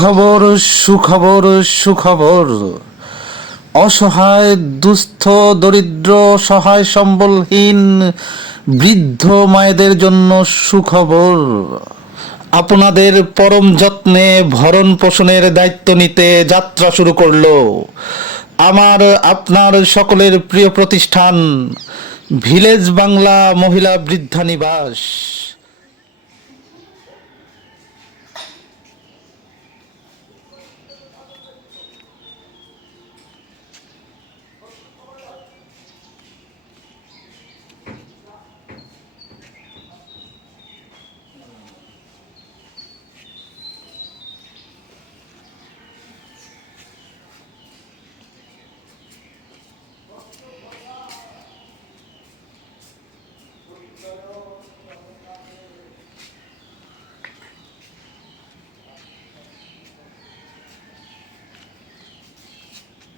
খবর, সুখবর, সুখবর। অসহায়, দুস্থ, দরিদ্র, সহায় সম্বলহীন বৃদ্ধ মায়েদের জন্য সুখবর। আপনাদের পরম যত্নে ভরণ পোষণের দায়িত্ব নিতে যাত্রা শুরু করলো আমার আপনার সকলের প্রিয় প্রতিষ্ঠান ভিলেজ বাংলা মহিলা বৃদ্ধা নিবাস।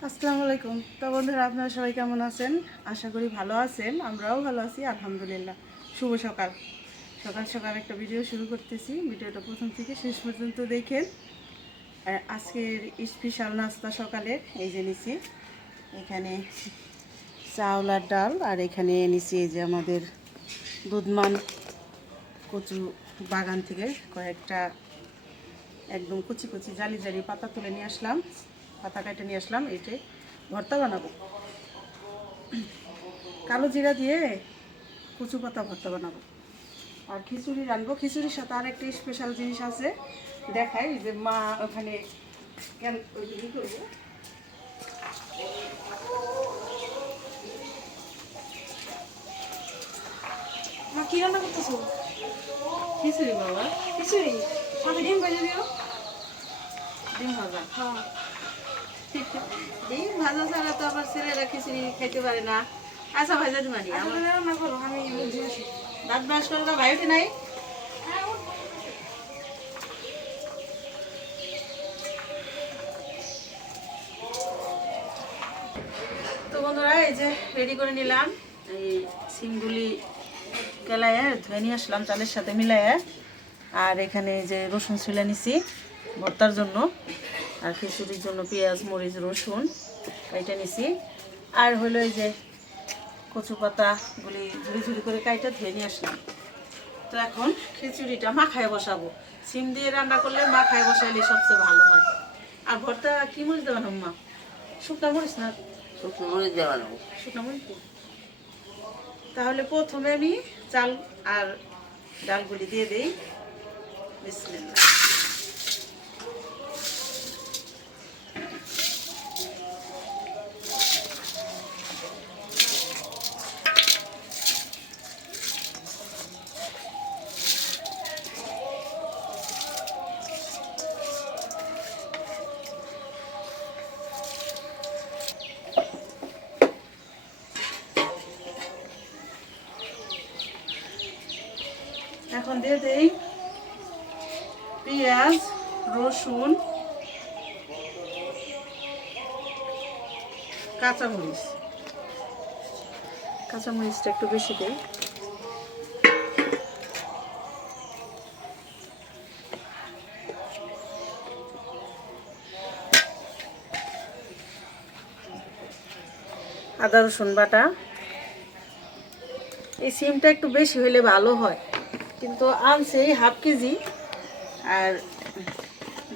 আসসালামু আলাইকুম। তো বন্ধুরা, আপনারা সবাই কেমন আছেন? আশা করি ভালো আছেন। আমরাও ভালো আছি, আলহামদুলিল্লাহ। শুভ সকাল। সকাল সকাল একটা ভিডিও শুরু করতেছি। ভিডিওটা প্রথম থেকে শেষ পর্যন্ত দেখেন। আর আজকের স্পেশাল নাস্তা সকালে এই যে নিছি এখানে চাউল আর ডাল, আর এখানে নিছি এই যে আমাদের দুধমান কচু বাগান থেকে কয়েকটা একদম কুচি কুচি জালি জালি পাতা তুলে নিয়ে আসলাম, পাতা কাটে নিয়ে আসলাম। এটাই ভর্তা বানাবো, কালো জিরা দিয়ে কচু পাতা ভর্তা বানাবো। আর খিচুড়ি রানবো। খিচুড়ির সাথে আর একটা স্পেশাল জিনিস আছে, দেখাই যে মা ওখানে কেন ই করবো। মা কি রান্না করতেছো? খিচুড়ি বাবা, খিচুড়ি সাথে ডিম ভেজে দিও। ডিম ভাজা, হ্যাঁ। ডিম ভাজা ছাড়া তো আবার ছেলেরা খিচুড়ি খেতে পারে না। আচ্ছা ভাজা দিমানি আমার রান্না করো, আমি দাঁত ব্রাশ করে তো ভাই উঠে নাই। তো বন্ধুরা, এই যে রেডি করে নিলাম। এই সিমগুলি কেলায় ধুয়ে নিয়ে আসলাম চালের সাথে মিলাইয়ে। আর এখানে যে রসুন ছুলে নিছি ভর্তার জন্য, আর খিচুড়ির জন্য পেঁয়াজ মরিচ রসুন কাইটা নিছি। আর হলো এই যে কচু পাতাগুলি ঝুড়ি ঝুড়ি করে কাইটা ধুয়ে নিয়ে আসলাম। তো এখন খিচুড়িটা মাখায় বসাবো। সিম দিয়ে রান্না করলে মাখায় বসাইলে সবচেয়ে ভালো হয়। আর ভর্তা কি মরিচ দেবেন মা? শুকনা মরিচ না? শুকনো মরিচ দেওয়ানো। শুকনো মরিচ। তাহলে প্রথমে আমি চাল আর ডালগুলি দিয়ে দিই। বিসমিল্লাহ। এখন দিয়ে দেই পেঁয়াজ রসুন কাঁচামরিচ। কাঁচামরিচটা একটু বেশি দেই। আদা রসুন বাটা। এই সিমটা একটু বেশি হলে ভালো হয়, কিন্তু আনছে এই হাফ কেজি, আর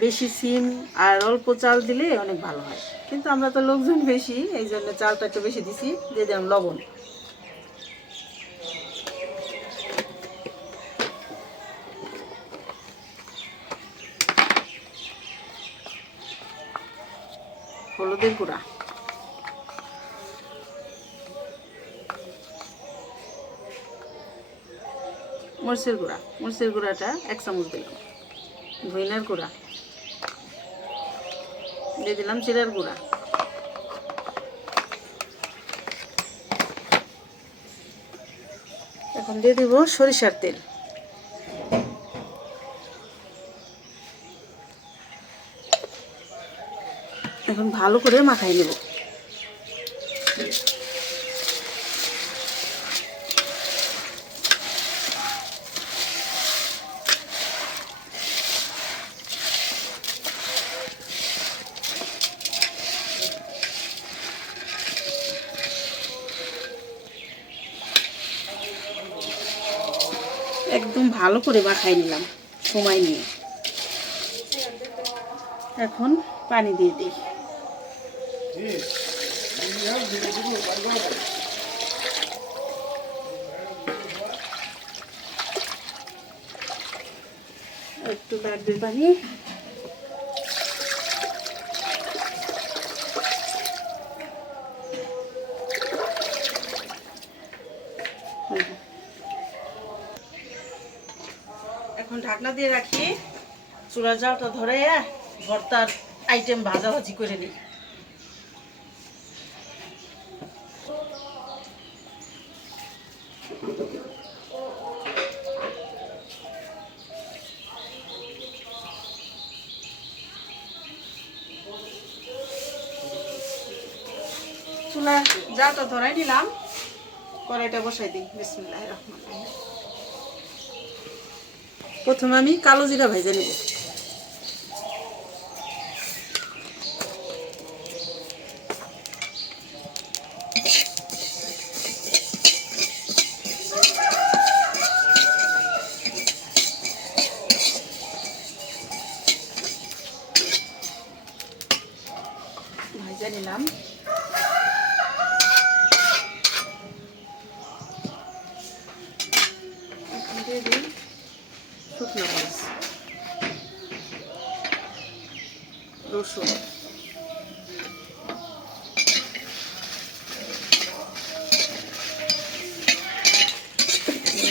বেশি সিম আর অল্প চাল দিলে অনেক ভালো হয়। কিন্তু আমরা তো লোকজন বেশি, এই জন্য চালটা একটু বেশি দিছি। দিয়ে দিলাম লবণ। হলুদের গুঁড়া, মরিচের গুঁড়া। মরিচের গুঁড়াটা 1 চামচ দিলাম। ধইনার গুঁড়া দিয়ে দিলাম। জিরার গুঁড়া, এখন দিয়ে দিব সরিষার তেল। এখন ভালো করে মাখাই নেব। একদম ভালো করে মাখাই নিলাম সময় নিয়ে। এখন পানি দিয়ে দিই। একটু লাগবে পানি। এখন ঢাকনা দিয়ে রাখি, চুলার জালটা ধরে ভর্তার আইটেম ভাজাভাজি করে নিই। চুলার জালটা ধরাই নিলাম, কড়াইটা বসাই দিই। বিসমিল্লাহির রহমানির রহিম। প্রথমে আমি কালো জিরা ভেজে নেব। ভেজে নিলাম। এখন দিয়ে দিই শুকনো মরিচ, রসুন,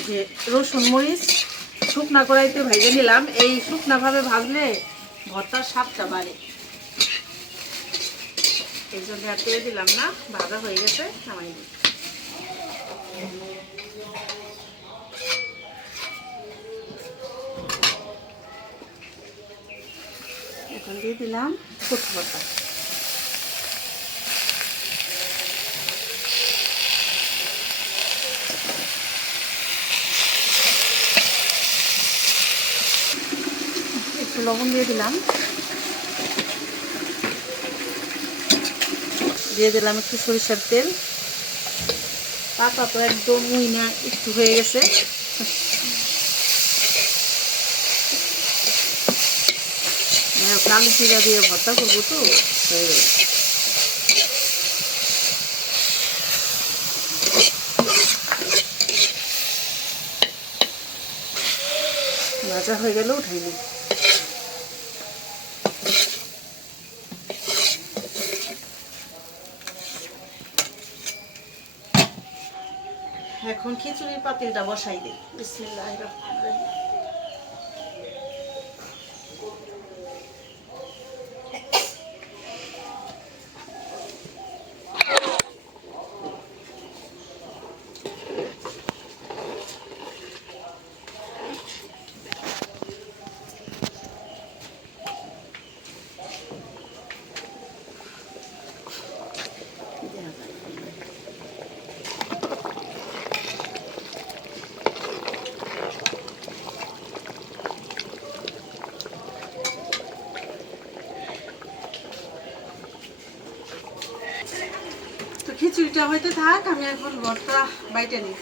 যে রসুন মরিচ শুকনা কড়াইতে ভেজে নিলাম। এই শুকনা ভাবে ভাজলে ভর্তার স্বাদটা বাড়ে, এই জন্য আর তেল দিলাম না। ভাজা হয়ে গেছে, নামাই দিই। এখন দিয়ে দিলাম কচু পাতা। একটু লবণ দিয়ে দিলাম। দিয়ে দিলাম একটু সরিষার তেল। পাতা তো একদম উইনা একটু হয়ে গেছে। কালো জিরা দিয়ে ভর্তা করবো তো, হয়ে গেল। ভাজা হয়ে গেল, উঠাই নিই। এখন খিচুড়ির পাতিলটা বসাই দিই। বিসমিল্লাহির রহমানির রহিম। তো খিচুড়িটা হইতে থাক, আমি এখন ভর্তা বাইটে নিই।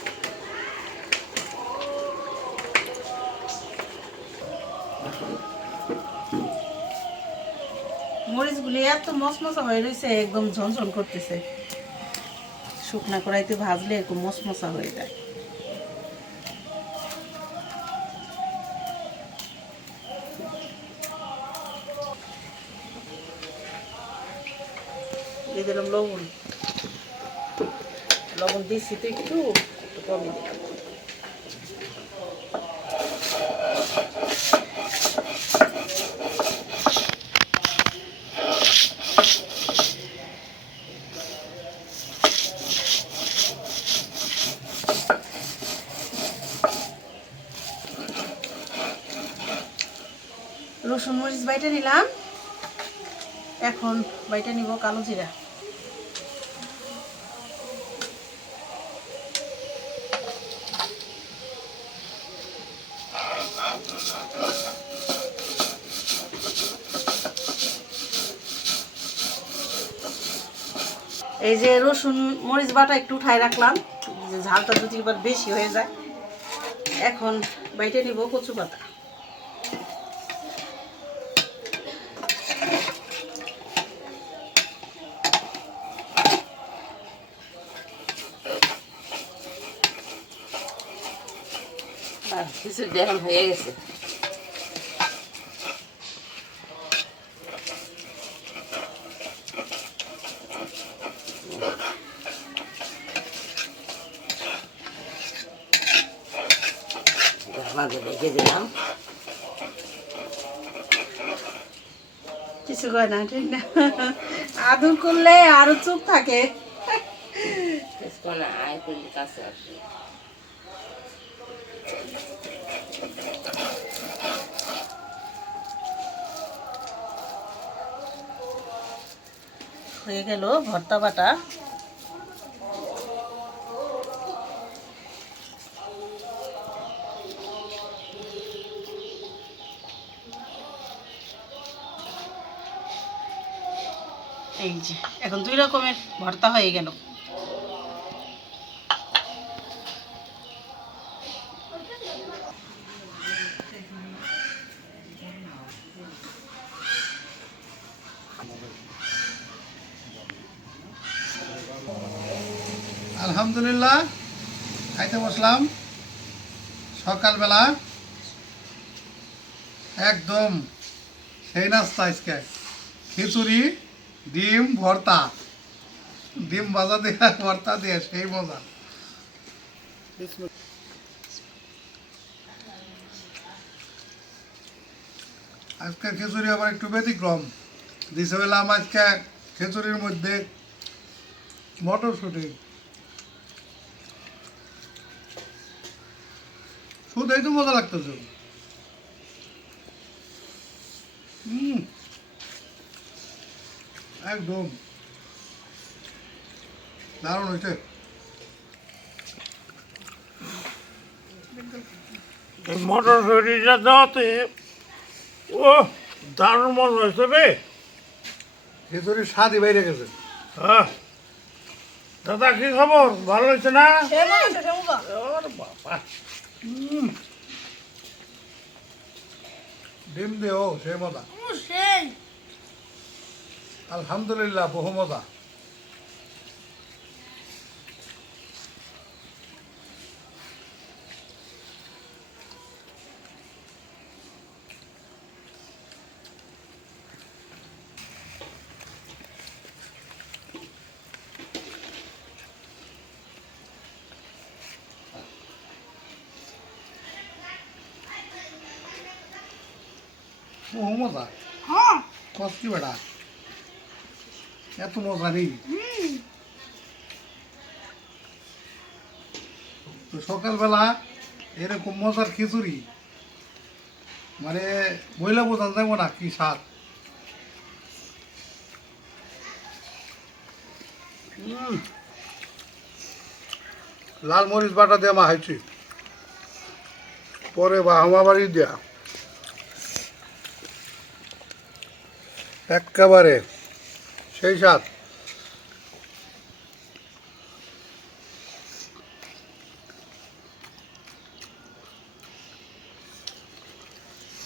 মরিচগুলি এত মশমশা হয়ে রয়েছে, একদম ঝনঝন করতেছে। শুকনা কড়াইতে ভাজলে একটু মশমশা হয়ে যায়। দিয়ে দিলাম লবণ। লবণ দিচ্ছি তো একটু কমই দিলাম। রসুন মরিচ বাইটে নিলাম। এখন বাইটে নিব কালো জিরা। এই যে রসুন মরিচ বাটা একটু উঠাই রাখলাম, যে ঝালটা যদি এবার বেশি হয়ে যায়। এখন বাইটে নিব কচু পাতা। খিচুড়ি এখন হয়ে গেছে। মাঝে রেখে দিলাম। কিছু কয় না, ঠিক না? আদর করলে আরো চুপ থাকে। আয় করলে কাছে আসবে। হয়ে গেল ভর্তা বাটা। এই যে এখন 2 রকমের ভর্তা হয়ে গেল। আলহামদুলিল্লাহ, খাইতে বসলাম সকালবেলা। একদম সেই নাস্তা আজকে, খিচুড়ি, ডিম ভর্তা, ডিম ভাজা দিয়ে ভর্তা দিয়ে, সেই মজা। আজকে খিচুড়ি আবার একটু ব্যতিক্রম দিছে, হইলাম আজকে খিচুড়ির মধ্যে মটরশুঁটি। শুধুই তো মজা লাগতেছে। একদম দারুণ হয়েছে। মটরশুঁটিটা দেওয়াতে ও দারুণ মনে হয়েছে রে। খিচুড়ির স্বাদই বাইরে গেছে। হ্যাঁ দাদা, কি খবর? ভালো হয়েছে না? ওরে বাবা, ডিম দিয়েও সেই মজা। আলহামদুলিল্লাহ, বহু মজা। বহু মজা। কস কি বেড়া, এত মজা নেই তো সকালবেলা এরকম মজার খিচুড়ি, মানে বইলা বোঝান যাবো না কি স্বাদ। লাল মরিচ বাটা দিয়ে মাখাইছি, পরে বাহামাবাড়ি দেয়া একেবারে সেই স্বাদ।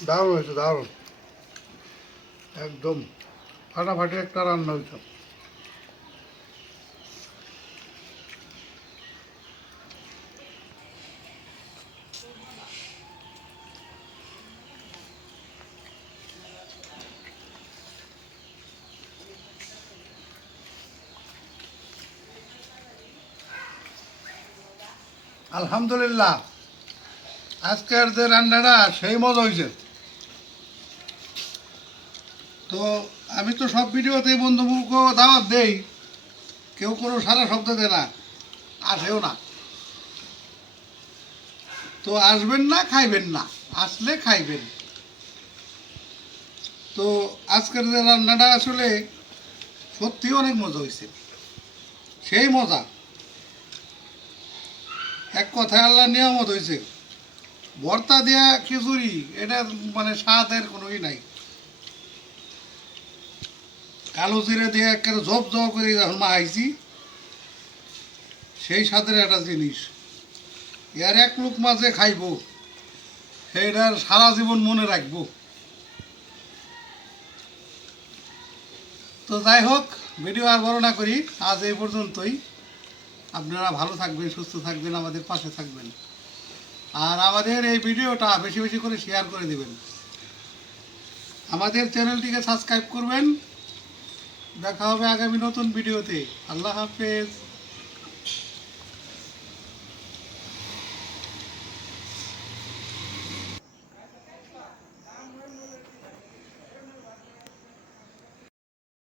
দারুণ হয়েছে, দারুণ, একদম ফাটাফাটি একটা রান্না হয়েছে। আলহামদুলিল্লাহ, আজকের যে রান্নাটা সেই মজা হয়েছে। তো আমি তো সব ভিডিওতেই বন্ধুমুখো দাওয়াত দেই, কেউ কোনো সারা শব্দ দেয় না, আসেও না। তো আসবেন না, খাইবেন না, আসলে খাইবেন। তো আজকের যে রান্নাটা আসলে সত্যি অনেক মজা হয়েছে, সেই মজা। এক কথায় আল্লাহ নিয়ামত হয়েছে। ভর্তা দেওয়া খিচুড়ি, এটা মানে স্বাদের কোনোই নাই। কালো জিরে দিয়ে একেবারে ঝপ ঝপ করে যখন মাখাইছি, সেই স্বাদের একটা জিনিস। এর এক লোক মাঝে খাইব, সেইটার সারা জীবন মনে রাখবো। তো যাই হোক, ভিডিও আর বড় না করি, আজ এই পর্যন্তই। আপনারা ভালো থাকবেন, সুস্থ থাকবেন, আমাদের পাশে থাকবেন, আর আমাদের এই ভিডিওটা বেশি বেশি করে শেয়ার করে দিবেন। আমাদের চ্যানেলটিকে সাবস্ক্রাইব করবেন। দেখা হবে আগামী নতুন ভিডিওতে। আল্লাহ হাফেজ।